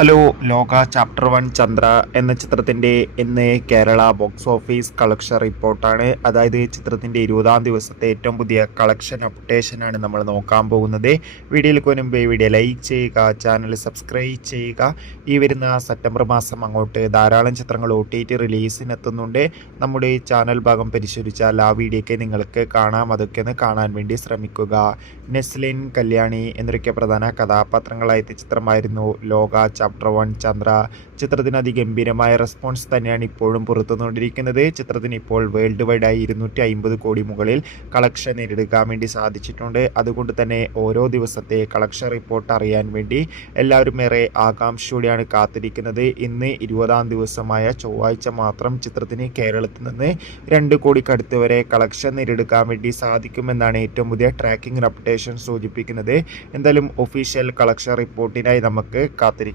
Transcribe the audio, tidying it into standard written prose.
Hello. ലോക chapter 1 Chandra എന്ന ചിത്രത്തിൻ്റെ ഇന്ന് കേരള ബോക്സ് ഓഫീസ് കളക്ഷൻ റിപ്പോർട്ടാണ്. അതായത് ചിത്രത്തിൻ്റെ 20-ാം ദിവസത്തെ ഏറ്റവും പുതിയ കളക്ഷൻ അപ്ഡേഷനാണ് നമ്മൾ നോക്കാൻ പോകുന്നത്. വീഡിയോയിലേക്ക് മുൻപ് വീഡിയോ ലൈക്ക് ചെയ്യുക, ചാനൽ സബ്സ്ക്രൈബ് ചെയ്യുക. ഈ വരുന്ന സെപ്റ്റംബർ മാസം അങ്ങോട്ട് ധാരാളം ചിത്രങ്ങൾ OTT റിലീസിനെത്തുന്നുണ്ട്. നമ്മുടെ ചാനൽ ഭാഗം പരിശോധിച്ചാൽ ആ വീഡിയോയ്ക്ക് നിങ്ങൾക്ക് കാണാം. അതൊക്കെ ഒന്ന് കാണാൻ വേണ്ടി ശ്രമിക്കുക. നെസ്ലിൻ, കല്യാണി എന്നൊക്കെ പ്രധാന കഥാപാത്രങ്ങളായ ചിത്രമായിരുന്നു ലോക ചാപ്റ്റർ 1 ചന്ദ്ര. ചിത്രത്തിന് അതിഗംഭീരമായ റെസ്പോൺസ് തന്നെയാണ് ഇപ്പോഴും പുറത്തുകൊണ്ടിരിക്കുന്നത്. ചിത്രത്തിന് ഇപ്പോൾ വേൾഡ് വൈഡായി 250 കോടി മുകളിൽ കളക്ഷൻ നേടിയെടുക്കാൻ വേണ്ടി സാധിച്ചിട്ടുണ്ട്. അതുകൊണ്ട് തന്നെ ഓരോ ദിവസത്തെ കളക്ഷൻ റിപ്പോർട്ട് അറിയാൻ വേണ്ടി എല്ലാവരും ഏറെ ആകാംക്ഷയോടെയാണ് കാത്തിരിക്കുന്നത്. ഇന്ന് 20-ാം ദിവസമായ ചൊവ്വാഴ്ച മാത്രം ചിത്രത്തിന് കേരളത്തിൽ നിന്ന് 2 കോടിക്കടുത്ത് വരെ കളക്ഷൻ നേടിയെടുക്കാൻ വേണ്ടി സാധിക്കുമെന്നാണ് ഏറ്റവും പുതിയ ട്രാക്കിംഗ് അപ്ഡേഷൻ സൂചിപ്പിക്കുന്നത്. എന്തായാലും ഒഫീഷ്യൽ കളക്ഷൻ റിപ്പോർട്ടിനായി നമുക്ക് കാത്തിരിക്കാം.